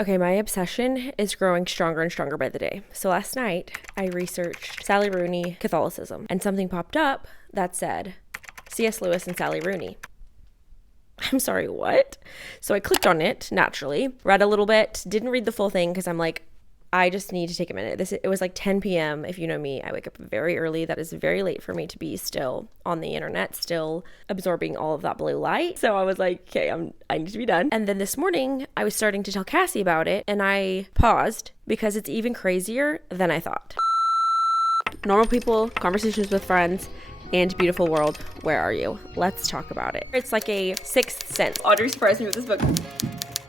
Okay, my obsession is growing stronger and stronger by the day. So last night, I researched Sally Rooney Catholicism, and something popped up that said C.S. Lewis and Sally Rooney. I'm sorry, what? So I clicked on it, naturally, read a little bit, didn't read the full thing because I'm like, I just need to take a minute. It was like 10 p.m. If you know me, I wake up very early. That is very late for me to be still on the internet, still absorbing all of that blue light. So I was like, okay, I need to be done. And then this morning, I was starting to tell Cassie about it, and I paused because it's even crazier than I thought. Normal people, conversations with friends, and beautiful world, where are you? Let's talk about it. It's like a sixth sense. Audrey surprised me with this book.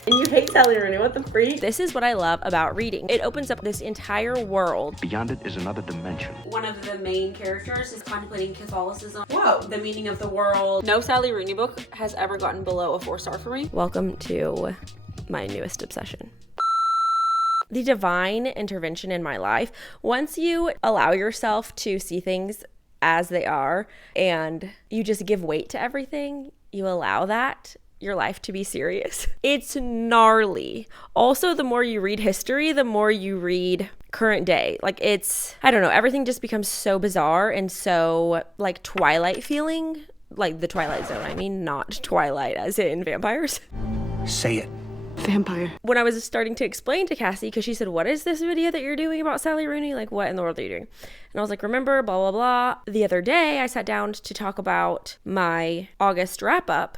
And you hate Sally Rooney, what the freak? This is what I love about reading. It opens up this entire world. Beyond it is another dimension. One of the main characters is contemplating Catholicism. Whoa, the meaning of the world. No Sally Rooney book has ever gotten below a 4-star for me. Welcome to my newest obsession. The divine intervention in my life. Once you allow yourself to see things as they are and you just give weight to everything, you allow that your life to be serious. It's gnarly. Also, the more you read history, the more you read current day. Like I don't know, everything just becomes so bizarre and so like Twilight feeling. Like the Twilight Zone, I mean, not Twilight as in vampires. Say it. Vampire. When I was starting to explain to Cassie, because she said, what is this video that you're doing about Sally Rooney? Like, what in the world are you doing? And I was like, remember, blah, blah, blah. The other day, I sat down to talk about my August wrap-up,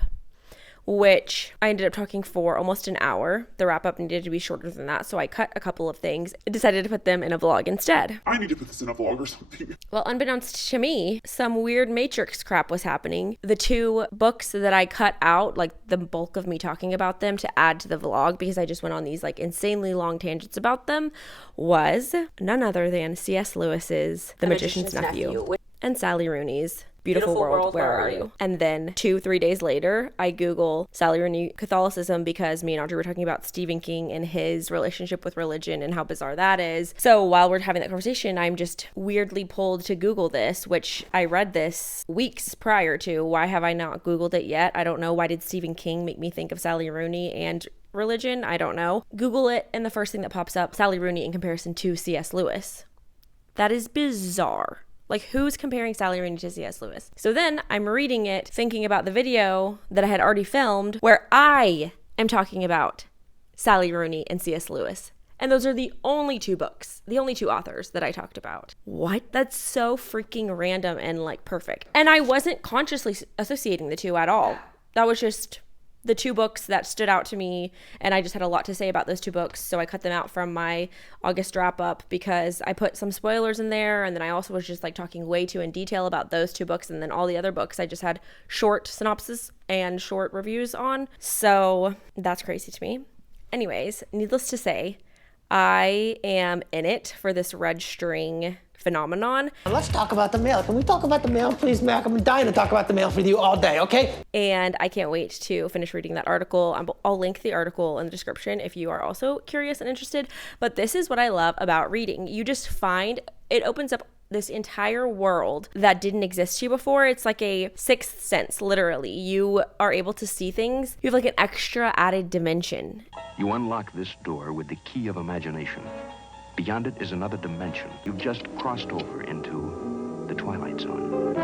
which I ended up talking for almost an hour. The wrap-up needed to be shorter than that, so I cut a couple of things and decided to put them in a vlog instead. I need to put this in a vlog or something. Well, unbeknownst to me, some weird Matrix crap was happening. The 2 books that I cut out, like the bulk of me talking about them to add to the vlog, because I just went on these like insanely long tangents about them, was none other than C.S. Lewis's The Magician's Nephew and Sally Rooney's Beautiful World, Where Are You? And then 2-3 days later, I Google Sally Rooney Catholicism because me and Audrey were talking about Stephen King and his relationship with religion and how bizarre that is. So while we're having that conversation, I'm just weirdly pulled to Google this, which I read this weeks prior to. Why have I not Googled it yet? I don't know. Why did Stephen King make me think of Sally Rooney and religion? I don't know. Google it, and the first thing that pops up, Sally Rooney in comparison to C.S. Lewis. That is bizarre. Like, who's comparing Sally Rooney to C.S. Lewis? So then I'm reading it, thinking about the video that I had already filmed where I am talking about Sally Rooney and C.S. Lewis. And those are the only 2 books, the only 2 authors that I talked about. What? That's so freaking random and like perfect. And I wasn't consciously associating the 2 at all. That was just the 2 books that stood out to me, and I just had a lot to say about those 2 books, so I cut them out from my August wrap-up because I put some spoilers in there, and then I also was just like talking way too in detail about those 2 books, and then all the other books I just had short synopsis and short reviews on, so that's crazy to me. Anyways, needless to say, I am in it for this red string phenomenon. Let's talk about the mail. Can we talk about the mail, please, Mac? I'm dying to talk about the mail with you all day, okay? And I can't wait to finish reading that article. I'll link the article in the description if you are also curious and interested. But this is what I love about reading. You just find, it opens up this entire world that didn't exist to you before. It's like a sixth sense, literally. You are able to see things. You have like an extra added dimension. You unlock this door with the key of imagination. Beyond it is another dimension. You've just crossed over into the Twilight Zone.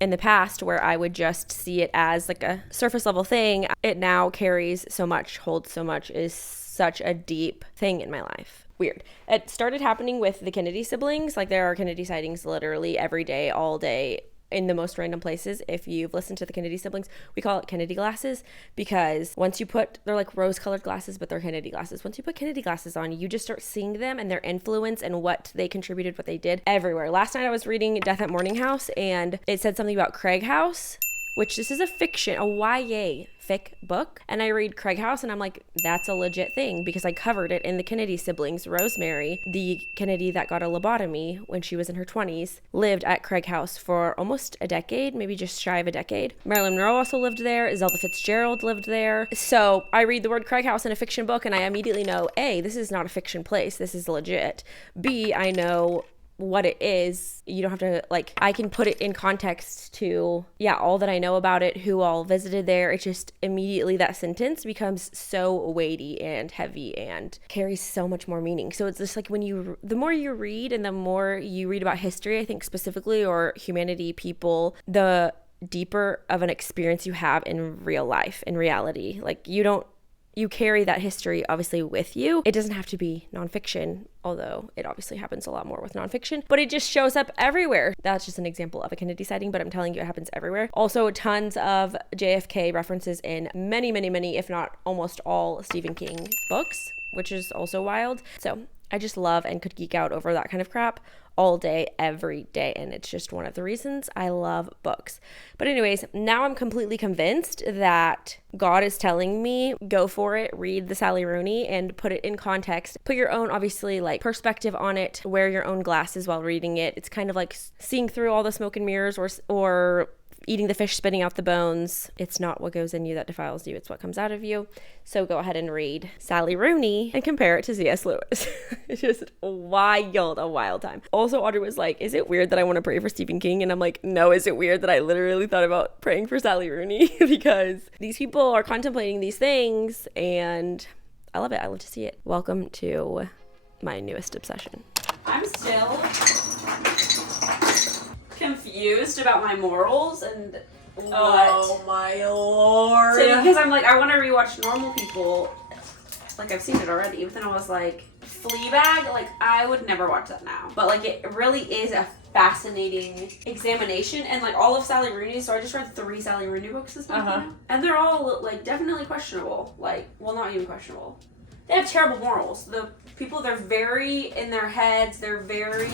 In the past, where I would just see it as like a surface level thing, it now carries so much, holds so much, is such a deep thing in my life. Weird. It started happening with the Kennedy siblings. Like, there are Kennedy sightings literally every day, all day, in the most random places. If you've listened to the Kennedy siblings, we call it Kennedy glasses, because once you put, they're like rose colored glasses, but they're Kennedy glasses. Once you put Kennedy glasses on, you just start seeing them and their influence and what they contributed, what they did everywhere. Last night I was reading Death at Morning House, and it said something about Craig House, which this is a fiction, a YA fic book. And I read Craig House and I'm like, that's a legit thing, because I covered it in the Kennedy siblings. Rosemary, the Kennedy that got a lobotomy when she was in her 20s, lived at Craig House for almost a decade, maybe just shy of a decade. Marilyn Monroe also lived there. Zelda Fitzgerald lived there. So I read the word Craig House in a fiction book and I immediately know, A, this is not a fiction place. This is legit. B, I know what it is. You don't have to, like, I can put it in context to, all that I know about it, who all visited there. It just immediately, that sentence becomes so weighty and heavy and carries so much more meaning. So it's just like the more you read and the more you read about history, I think specifically, or humanity, people, the deeper of an experience you have in real life, in reality. Like, you carry that history obviously with you. It doesn't have to be nonfiction, although it obviously happens a lot more with nonfiction, but it just shows up everywhere. That's just an example of a Kennedy sighting, but I'm telling you, it happens everywhere. Also, tons of JFK references in many, many, many, if not almost all Stephen King books, which is also wild. So I just love and could geek out over that kind of crap all day, every day. And it's just one of the reasons I love books. But anyways, now I'm completely convinced that God is telling me, go for it, read the Sally Rooney and put it in context. Put your own, obviously, like, perspective on it. Wear your own glasses while reading it. It's kind of like seeing through all the smoke and mirrors, or eating the fish, spitting out the bones. It's not what goes in you that defiles you, it's what comes out of you. So go ahead and read Sally Rooney and compare it to C.S. Lewis. It's just a wild time. Also, Audrey was like, is it weird that I want to pray for Stephen King? And I'm like, no, is it weird that I literally thought about praying for Sally Rooney? Because these people are contemplating these things, and I love it. I love to see it. Welcome to my newest obsession. I'm still confused about my morals and what. Oh my lord. So, because I'm like, I want to rewatch Normal People. Like, I've seen it already. But then I was like, Fleabag, like, I would never watch that now. But, like, it really is a fascinating examination. And, like, all of Sally Rooney, so I just read 3 Sally Rooney books this month. You know? And they're all, like, definitely questionable. Like, well, not even questionable. They have terrible morals. The people, they're very in their heads. They're very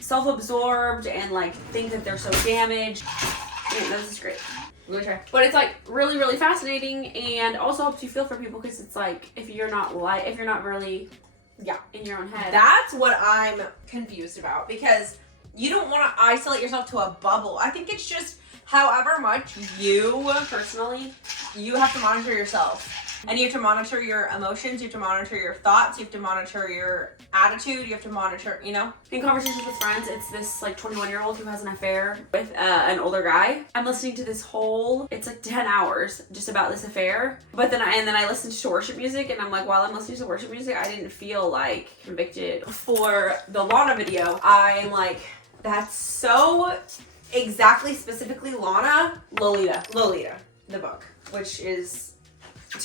self-absorbed and, like, think that they're so damaged. Yeah, this is great. But it's, like, really, really fascinating, and also helps you feel for people, because it's like, if you're not really in your own head. That's what I'm confused about, because you don't want to isolate yourself to a bubble. I think it's just however much you personally, you have to monitor yourself. And you have to monitor your emotions, you have to monitor your thoughts, you have to monitor your attitude, you have to monitor, you know? In conversations with friends, it's this, like, 21-year-old who has an affair with an older guy. I'm listening to this whole, it's like 10 hours just about this affair. But then I listened to worship music, and I'm like, while I'm listening to worship music, I didn't feel, like, convicted. For the Lana video, I'm like, that's so exactly, specifically Lana. Lolita, the book, which is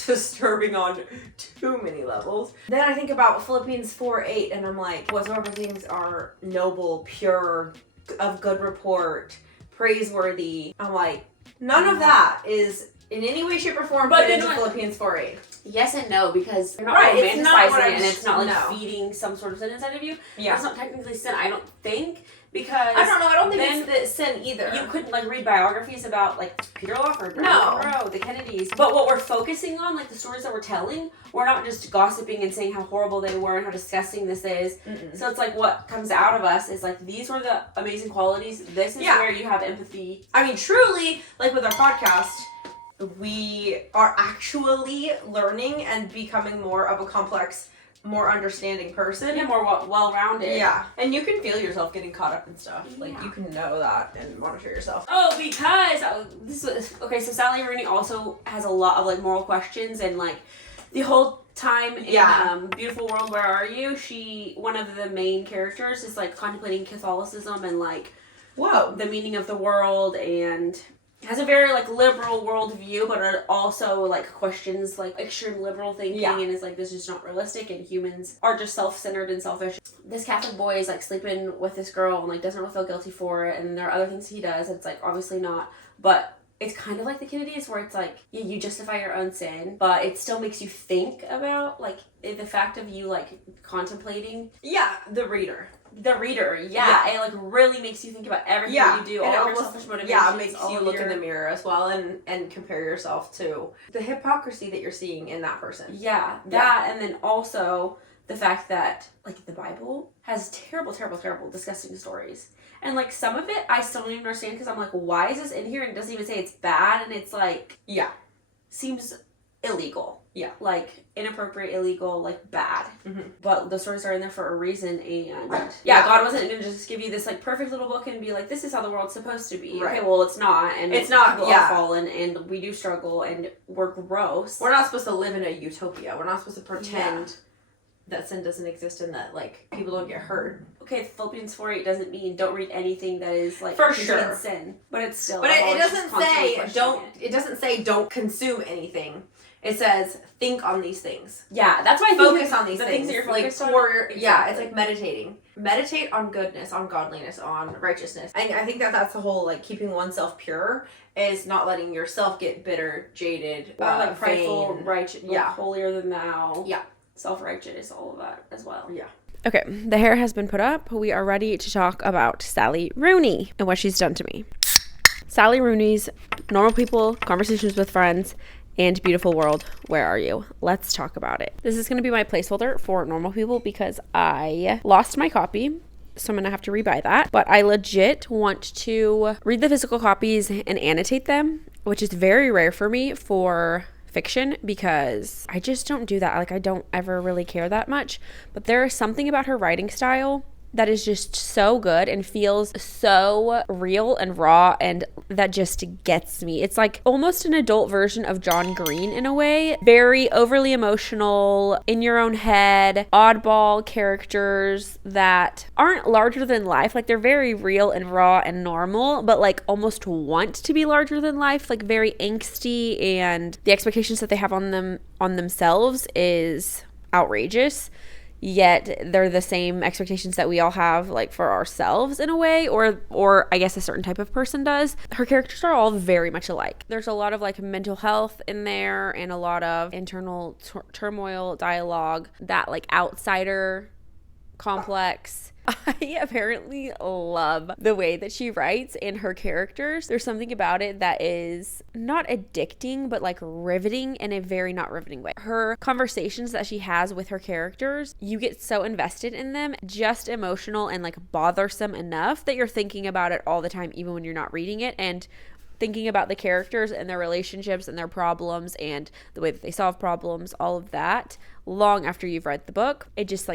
disturbing on too many levels. Then I think about Philippians 4:8, and I'm like, whatsoever things are noble, pure, of good report, praiseworthy. I'm like, none of that is in any way, shape, or form fit into Philippians 4:8. Yes and no, because you're not romanticizing it, and it's not like feeding some sort of sin inside of you. Yeah. It's not technically sin, I don't think. Because I don't think it's the sin either. You couldn't, like, read biographies about, like, Peter Lawford, no, Monroe, the Kennedys. But what we're focusing on, like, the stories that we're telling, we're not just gossiping and saying how horrible they were and how disgusting this is. Mm-mm. So it's like, what comes out of us is like, these were the amazing qualities. This is where you have empathy. I mean, truly, like with our podcast, we are actually learning and becoming more of a complex, more understanding person. Yeah, more well-rounded. Yeah. And you can feel yourself getting caught up in stuff. Yeah. Like, you can know that and monitor yourself. Oh, because so Sally Rooney also has a lot of, like, moral questions, and, like, the whole time in Beautiful World, Where Are You? One of the main characters is, like, contemplating Catholicism and, like, the meaning of the world, and has a very, like, liberal worldview, but it also, like, questions, like, extreme liberal thinking, and is like, this is not realistic, and humans are just self-centered and selfish. This Catholic boy is, like, sleeping with this girl and, like, doesn't really feel guilty for it, and there are other things he does. It's, like, obviously not, but it's kind of like the Kennedys, where it's like, you justify your own sin, but it still makes you think about, like, the fact of you, like, contemplating. Yeah, the reader. It, like, really makes you think about everything you do, all your selfish motivations. Yeah, it makes you look in the mirror as well and compare yourself to the hypocrisy that you're seeing in that person. Yeah, that, and then also the fact that, like, the Bible has terrible, terrible, terrible, disgusting stories. And, like, some of it I still don't even understand, because I'm like, why is this in here? And it doesn't even say it's bad, and it's like, seems illegal. Yeah. Like, inappropriate, illegal, like, bad. But those stories are in there for a reason, and God wasn't going to just give you this, like, perfect little book and be like, this is how the world's supposed to be. Right. Okay, well, it's not, and it's not, people are fallen, and we do struggle, and we're gross. We're not supposed to live in a utopia. We're not supposed to pretend that sin doesn't exist and that, like, people don't get hurt. Okay, Philippians 4:8 doesn't mean don't read anything that is, like, for sure sin, but it's still. But it doesn't say don't. It doesn't say don't consume anything. It says think on these things. Yeah, that's why I focus on these things that you're focused like on. Yeah, it's like meditating. Meditate on goodness, on godliness, on righteousness. And I think that that's the whole, like, keeping oneself pure is not letting yourself get bitter, jaded, or like prideful, vain. righteous, holier than thou. Yeah, self-righteous, all of that as well. Yeah. Okay, the hair has been put up. We are ready to talk about Sally Rooney and what she's done to me. Sally Rooney's Normal People, Conversations with Friends, and Beautiful World, Where Are You? Let's talk about it. This is going to be my placeholder for Normal People because I lost my copy, so I'm going to have to rebuy that. But I legit want to read the physical copies and annotate them, which is very rare for me for fiction because I just don't do that. Like, I don't ever really care that much. But there is something about her writing style that is just so good and feels so real and raw, and that just gets me. It's like almost an adult version of John Green in a way. Very overly emotional, in your own head, oddball characters that aren't larger than life. Like, they're very real and raw and normal, but like almost want to be larger than life, like very angsty, and the expectations that they have on themselves is outrageous. Yet they're the same expectations that we all have, like, for ourselves in a way, or I guess a certain type of person does. Her characters are all very much alike. There's a lot of, like, mental health in there and a lot of internal turmoil, dialogue, that, like, outsider complex. I apparently love the way that she writes in her characters. There's something about it that is not addicting, but like riveting in a very not riveting way. Her conversations that she has with her characters, you get so invested in them, just emotional and like bothersome enough that you're thinking about it all the time, even when you're not reading it, and thinking about the characters and their relationships and their problems and the way that they solve problems, all of that, long after you've read the book. It just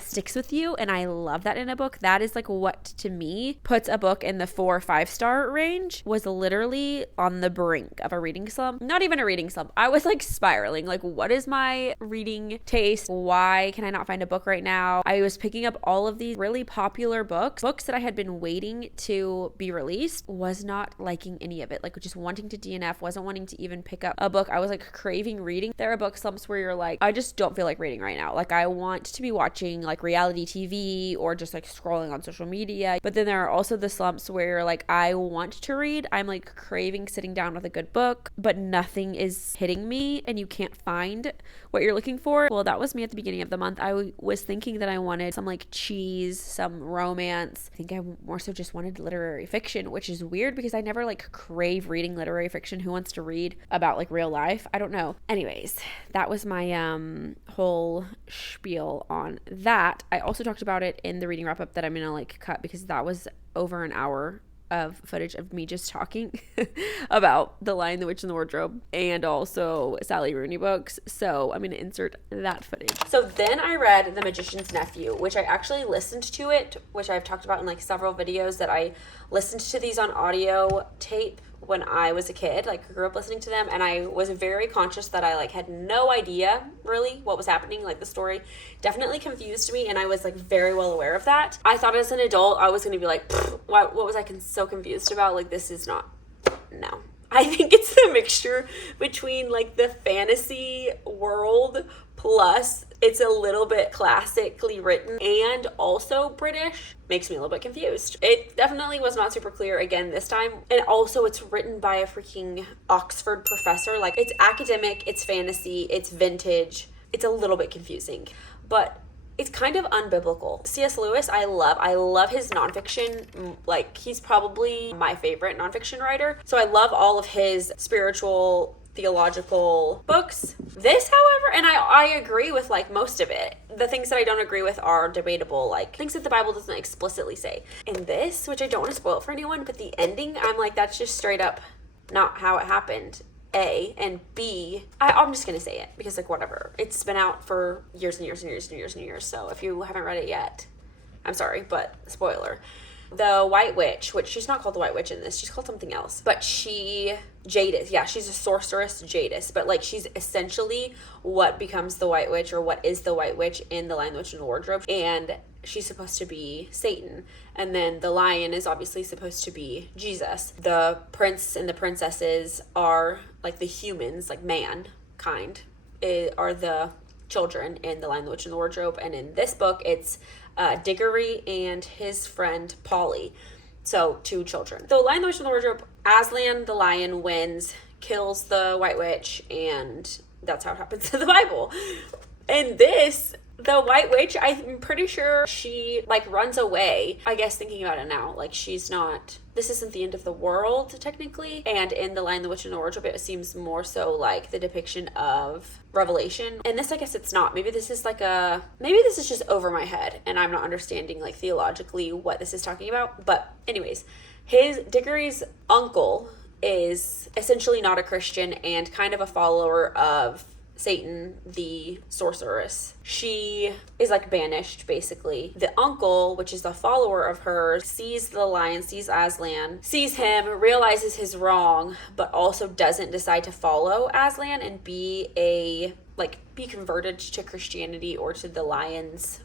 sticks with you, and I love that in a book. That is like what to me puts a book in the 4 or 5 star range. Was literally on the brink of a reading slump. Not even a reading slump. I was like spiraling. Like, what is my reading taste? Why can I not find a book right now? I was picking up all of these really popular books that I had been waiting to be released. Was not liking any of it. Like, just wanting to DNF. Wasn't wanting to even pick up a book. I was like craving reading. There are book slumps where you're like, I just don't feel like reading right now. Like, I want to be watching like reality TV or just like scrolling on social media. But then there are also the slumps where you're like, I want to read. I'm like craving sitting down with a good book, but nothing is hitting me and you can't find what you're looking for. Well, that was me at the beginning of the month. I was thinking that I wanted some like cheese, some romance. I think I more so just wanted literary fiction, which is weird because I never like crave reading literary fiction. Who wants to read about like real life? I don't know. Anyways, that was my whole spiel on that. I also talked about it in the reading wrap up that I'm gonna like cut because that was over an hour of footage of me just talking about The Lion, the Witch, and the Wardrobe, and also Sally Rooney books. So I'm going to insert that footage. So then I read The Magician's Nephew, which I actually listened to it, which I've talked about in like several videos, that I listened to these on audio tape when I was a kid, like grew up listening to them, and I was very conscious that I like had no idea really what was happening. Like the story definitely confused me, and I was like very well aware of that. I thought as an adult I was going to be like, what was I so confused about? Like, this is not, no. I think it's the mixture between like the fantasy world plus it's a little bit classically written and also British. Makes me a little bit confused. It definitely was not super clear again this time. And also it's written by a freaking Oxford professor. Like, it's academic, it's fantasy, it's vintage. It's a little bit confusing, but it's kind of unbiblical. C.S. Lewis, I love his nonfiction. Like, he's probably my favorite nonfiction writer. So I love all of his spiritual, theological books. This, however, and I agree with like most of it. The things that I don't agree with are debatable, like things that the Bible doesn't explicitly say. In this, which I don't want to spoil it for anyone, but the ending, I'm like, that's just straight up not how it happened. A, and B, I'm just gonna say it because like whatever. It's been out for years and years and years and years and years. So if you haven't read it yet, I'm sorry, but spoiler. The White Witch, which she's not called the White Witch in this, she's called something else. But Jadis, yeah, she's a sorceress, Jadis. But like she's essentially what becomes the White Witch, or what is the White Witch in The Lion, the Witch, and the Wardrobe. And she's supposed to be Satan. And then the lion is obviously supposed to be Jesus. The prince and the princesses are like the humans, like mankind, are the children in The Lion, the Witch, and the Wardrobe. And in this book, it's Diggory and his friend Polly. So 2 children. The Lion, the Witch, and the Wardrobe, Aslan the lion wins, kills the White Witch, and that's how it happens in the Bible. In this, the White Witch, I'm pretty sure she like runs away. I guess thinking about it now, like this isn't the end of the world technically. And in The Lion, the Witch, and the Wardrobe, it seems more so like the depiction of Revelation. And this, I guess it's not. Maybe this is just over my head and I'm not understanding like theologically what this is talking about. But anyways, Diggory's uncle is essentially not a Christian and kind of a follower of Satan, the sorceress. She is like banished basically. The uncle, which is a follower of hers, sees the lion, sees Aslan, sees him, realizes his wrong, but also doesn't decide to follow Aslan and be converted to Christianity or to the lion's.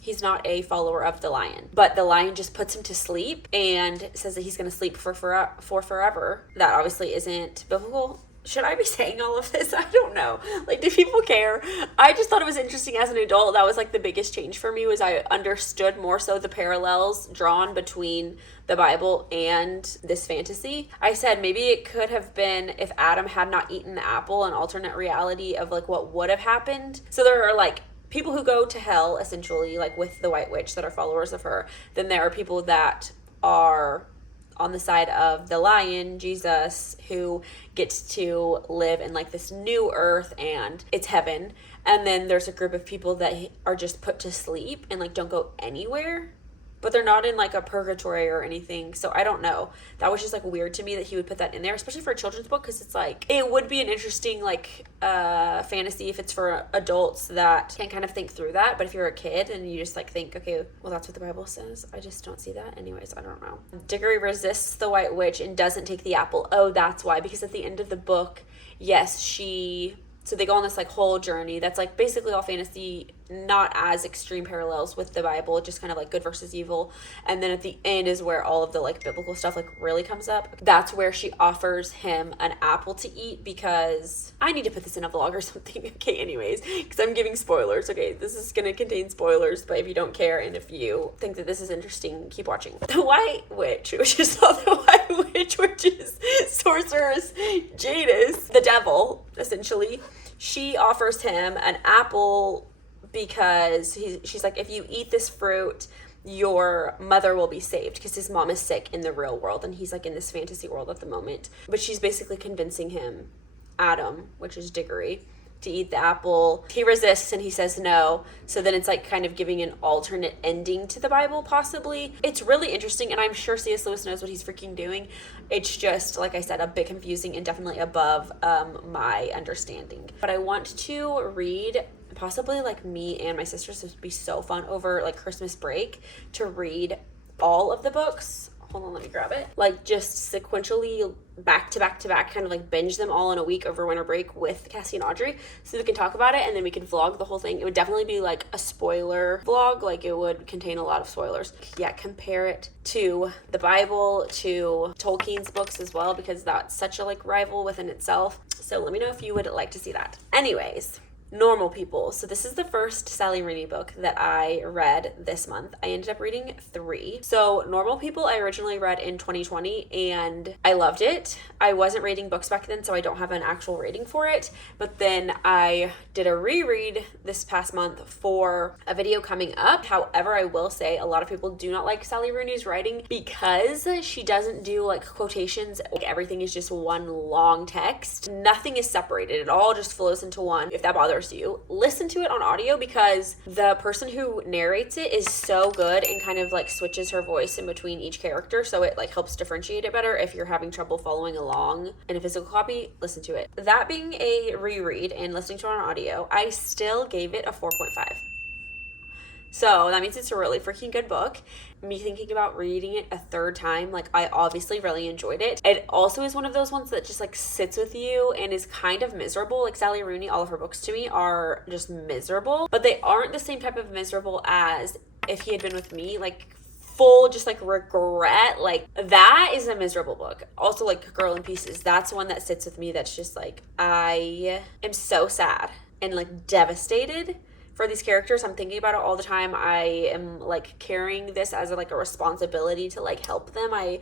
He's not a follower of the lion, but the lion just puts him to sleep and says that he's going to sleep for forever. That obviously isn't biblical. Should I be saying all of this? I don't know. Like, do people care? I just thought it was interesting as an adult. That was like the biggest change for me, was I understood more so the parallels drawn between the Bible and this fantasy. I said maybe it could have been if Adam had not eaten the apple, an alternate reality of like what would have happened. So there are like people who go to hell essentially, like with the White Witch, that are followers of her. Then there are people that are on the side of the lion, Jesus, who gets to live in like this new earth and it's heaven. And then there's a group of people that are just put to sleep and like don't go anywhere, but they're not in like a purgatory or anything. So I don't know. That was just like weird to me that he would put that in there, especially for a children's book, because it's like, it would be an interesting like fantasy if it's for adults that can kind of think through that. But if you're a kid and you just like think, okay, well, that's what the Bible says, I just don't see that. Anyways, I don't know. Diggory resists the White Witch and doesn't take the apple. Oh, that's why. Because at the end of the book, yes, so they go on this like whole journey that's like basically all fantasy, not as extreme parallels with the Bible, just kind of like good versus evil. And then at the end is where all of the like biblical stuff like really comes up. That's where she offers him an apple to eat, because I need to put this in a vlog or something. Okay, anyways, because I'm giving spoilers. Okay, this is going to contain spoilers, but if you don't care and if you think that this is interesting, keep watching. The White Witch, which is not the White Witch, which is sorceress Jadis, the devil, essentially. She offers him an apple because she's like, if you eat this fruit, your mother will be saved, because his mom is sick in the real world and he's like in this fantasy world at the moment. But she's basically convincing him, Adam, which is Diggory, to eat the apple. He resists and he says no. So then it's like kind of giving an alternate ending to the Bible, possibly. It's really interesting, and I'm sure C.S. Lewis knows what he's freaking doing. It's just, like I said, a bit confusing and definitely above my understanding. But I want to read, possibly like me and my sisters, this would be so fun over like Christmas break, to read all of the books. Hold on, let me grab it. Like just sequentially back to back to back, kind of like binge them all in a week over winter break with Cassie and Audrey, so we can talk about it and then we can vlog the whole thing. It would definitely be like a spoiler vlog, like it would contain a lot of spoilers. Yeah, compare it to the Bible, to Tolkien's books as well, because that's such a like rival within itself. So let me know if you would like to see that. Anyways, Normal People. So this is the first Sally Rooney book that I read this month. I ended up reading 3. So Normal People I originally read in 2020 and I loved it. I wasn't reading books back then, so I don't have an actual rating for it. But then I did a reread this past month for a video coming up. However, I will say a lot of people do not like Sally Rooney's writing because she doesn't do like quotations. Like everything is just one long text. Nothing is separated. It all just flows into one. If that bothers spoilers to you, listen to it on audio because the person who narrates it is so good and kind of like switches her voice in between each character, so it like helps differentiate it better. If you're having trouble following along in a physical copy, listen to it. That being a reread and listening to it on audio, I still gave it a 4.5. So that means it's a really freaking good book. Me thinking about reading it a third time, like I obviously really enjoyed it. It also is one of those ones that just like sits with you and is kind of miserable. Like Sally Rooney, all of her books to me are just miserable, but they aren't the same type of miserable as If He Had Been With Me, like full just like regret. Like that is a miserable book. Also like Girl in Pieces, that's one that sits with me that's just like I am so sad and like devastated for these characters. I'm thinking about it all the time. I am like carrying this as like a responsibility to like help them. I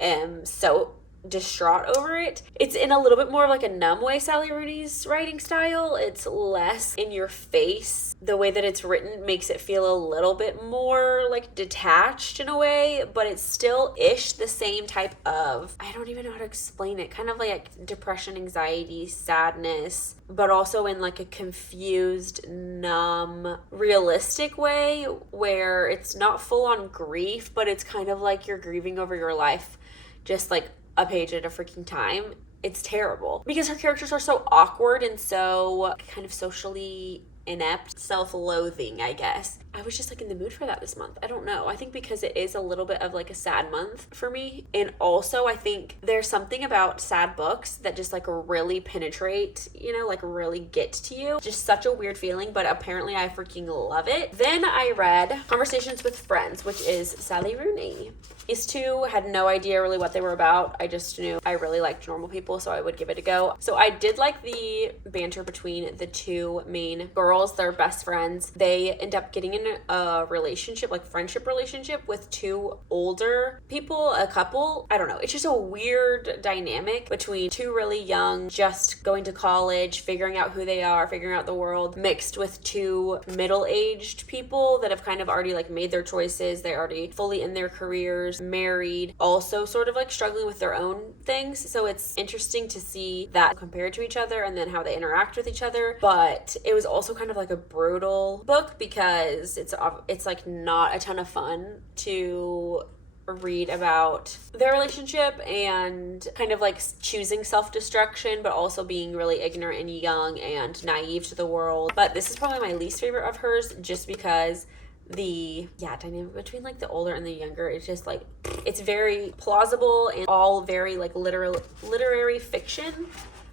am so distraught over it. It's in a little bit more of like a numb way, Sally Rooney's writing style. It's less in your face. The way that it's written makes it feel a little bit more like detached in a way, but it's still ish the same type of, I don't even know how to explain it, kind of like depression, anxiety, sadness, but also in like a confused, numb, realistic way where it's not full on grief, but it's kind of like you're grieving over your life just like a page at a freaking time. It's terrible because her characters are so awkward and so kind of socially inept, self-loathing, I guess. I was just like in the mood for that this month. I don't know. I think because it is a little bit of like a sad month for me. And also I think there's something about sad books that just like really penetrate, you know, like really get to you. Just such a weird feeling, but apparently I freaking love it. Then I read Conversations with Friends, which is Sally Rooney. These two had no idea really what they were about. I just knew I really liked normal people, so I would give it a go. So I did like the banter between the two main girls. They're best friends. They end up getting in a relationship, like friendship relationship with two older people, a couple. I don't know. It's just a weird dynamic between two really young, just going to college, figuring out who they are, figuring out the world, mixed with two middle-aged people that have kind of already like made their choices. They're already fully in their careers, married, also sort of like struggling with their own things. So it's interesting to see that compared to each other and then how they interact with each other. But it was also kind of like a brutal book because it's like not a ton of fun to read about their relationship and kind of like choosing self-destruction, but also being really ignorant and young and naive to the world. But this is probably my least favorite of hers just because the dynamic between like the older and the younger, it's just like it's very plausible and all very like literary fiction,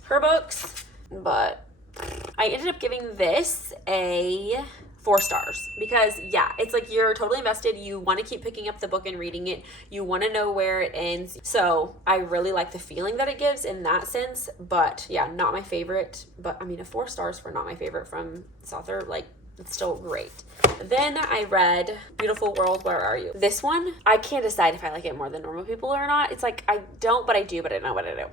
her books. But I ended up giving this a 4 stars because it's like you're totally invested. You want to keep picking up the book and reading it. You want to know where it ends. So I really like the feeling that it gives in that sense. But not my favorite. But I mean, a 4 stars for not my favorite from this author, like it's still great. Then I read Beautiful World, Where Are You? This one, I can't decide if I like it more than normal people or not. It's like I don't, but I do, but I know what I do.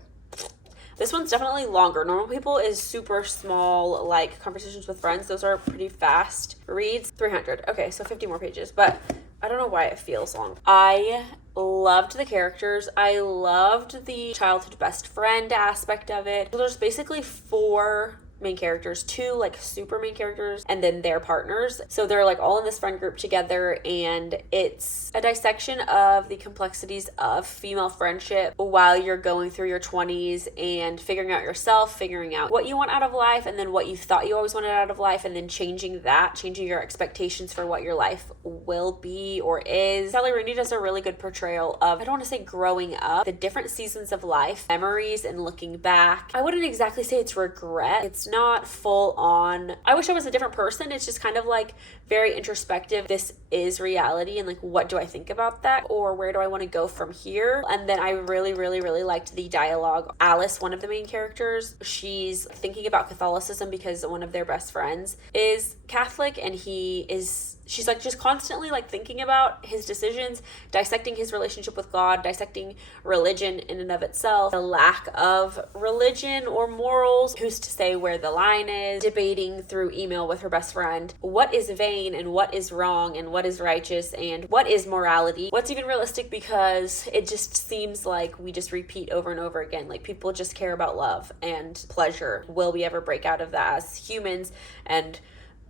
This one's definitely longer. Normal People is super small, like Conversations with Friends. Those are pretty fast reads. 300. Okay, so 50 more pages, but I don't know why it feels long. I loved the characters. I loved the childhood best friend aspect of it. So there's basically 4 main characters, 2 like super main characters, and then their partners. So they're like all in this friend group together, and it's a dissection of the complexities of female friendship while you're going through your 20s and figuring out yourself, figuring out what you want out of life, and then what you thought you always wanted out of life, and then changing your expectations for what your life will be or is. Sally Rooney does a really good portrayal of, I don't want to say growing up, the different seasons of life, memories, and looking back. I wouldn't exactly say it's regret. It's not full on, I wish I was a different person. It's just kind of like very introspective. This is reality, and like, what do I think about that? Or where do I want to go from here? And then I really, really, really liked the dialogue. Alice, one of the main characters, she's thinking about Catholicism because one of their best friends is Catholic, and she's she's like just constantly like thinking about his decisions, dissecting his relationship with God, dissecting religion in and of itself, the lack of religion or morals, who's to say where the line is, debating through email with her best friend what is vain and what is wrong and what is righteous and what is morality, what's even realistic, because it just seems like we just repeat over and over again, like people just care about love and pleasure. Will we ever break out of that as humans? And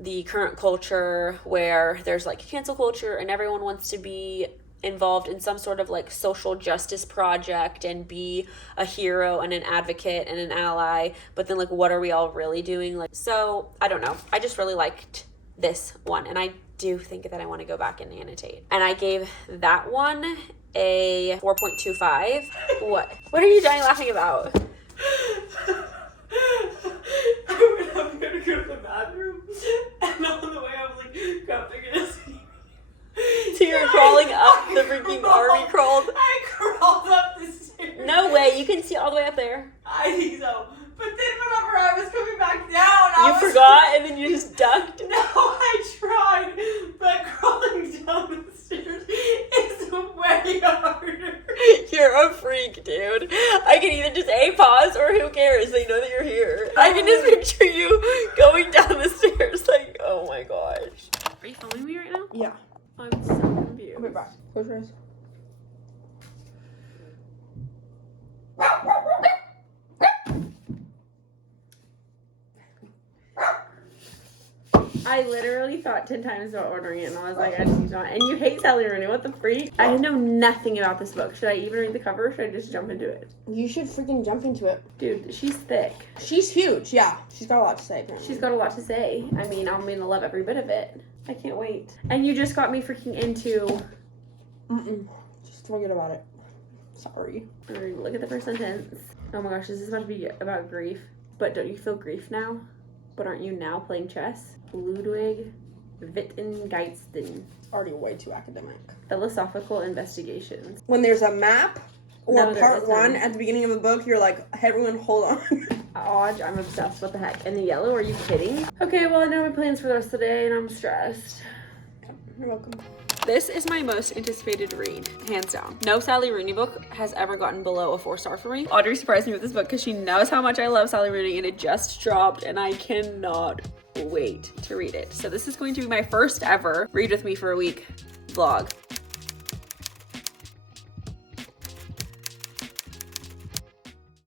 the current culture where there's like cancel culture and everyone wants to be involved in some sort of like social justice project and be a hero and an advocate and an ally, but then like what are we all really doing? Like, so I don't know, I just really liked this one, and I do think that I want to go back and annotate, and I gave that one a 4.25. What are you dying laughing about? I'm gonna go to the bathroom, and on the way I was like, God, they're gonna see me. So you're crawling up the freaking army crawled? I crawled up the stairs. No way, you can see all the way up there. I think so. But then whenever I was coming back down, You forgot and then you just ducked? No, I tried, but crawling down the stairs is way harder. You're a freak, dude. I can either just pause or who cares? They know that you're here. I can just picture you going down the stairs like, oh my gosh. Are you filming me right now? Yeah. I'm so confused. I'll be back. Close your eyes. I literally thought 10 times about ordering it, and I was like, I just need to not. And you hate Sally Rooney. What the freak? I know nothing about this book. Should I even read the cover, or should I just jump into it? You should freaking jump into it. Dude, she's thick. She's huge, yeah. She's got a lot to say, apparently. She's got a lot to say. I mean, I'm gonna love every bit of it. I can't wait. And you just got me freaking into... Just forget about it. Sorry. Alright, look at the first sentence. Oh my gosh, this is about to be about grief. But don't you feel grief now? But aren't you now playing chess? Ludwig Wittgenstein. Already way too academic. Philosophical Investigations. When there's a map or No, there part one isn't. at the beginning of the book, you're like, everyone hold on. Odd, I'm obsessed. What the heck? And the yellow? Are you kidding? Okay, well, I know my plans for the rest of the day, and I'm stressed. You're welcome. This is my most anticipated read, hands down. No Sally Rooney book has ever gotten below a 4-star for me. Audrey surprised me with this book because she knows how much I love Sally Rooney, and it just dropped, and I cannot wait to read it. So this is going to be my first ever read with me for a week vlog.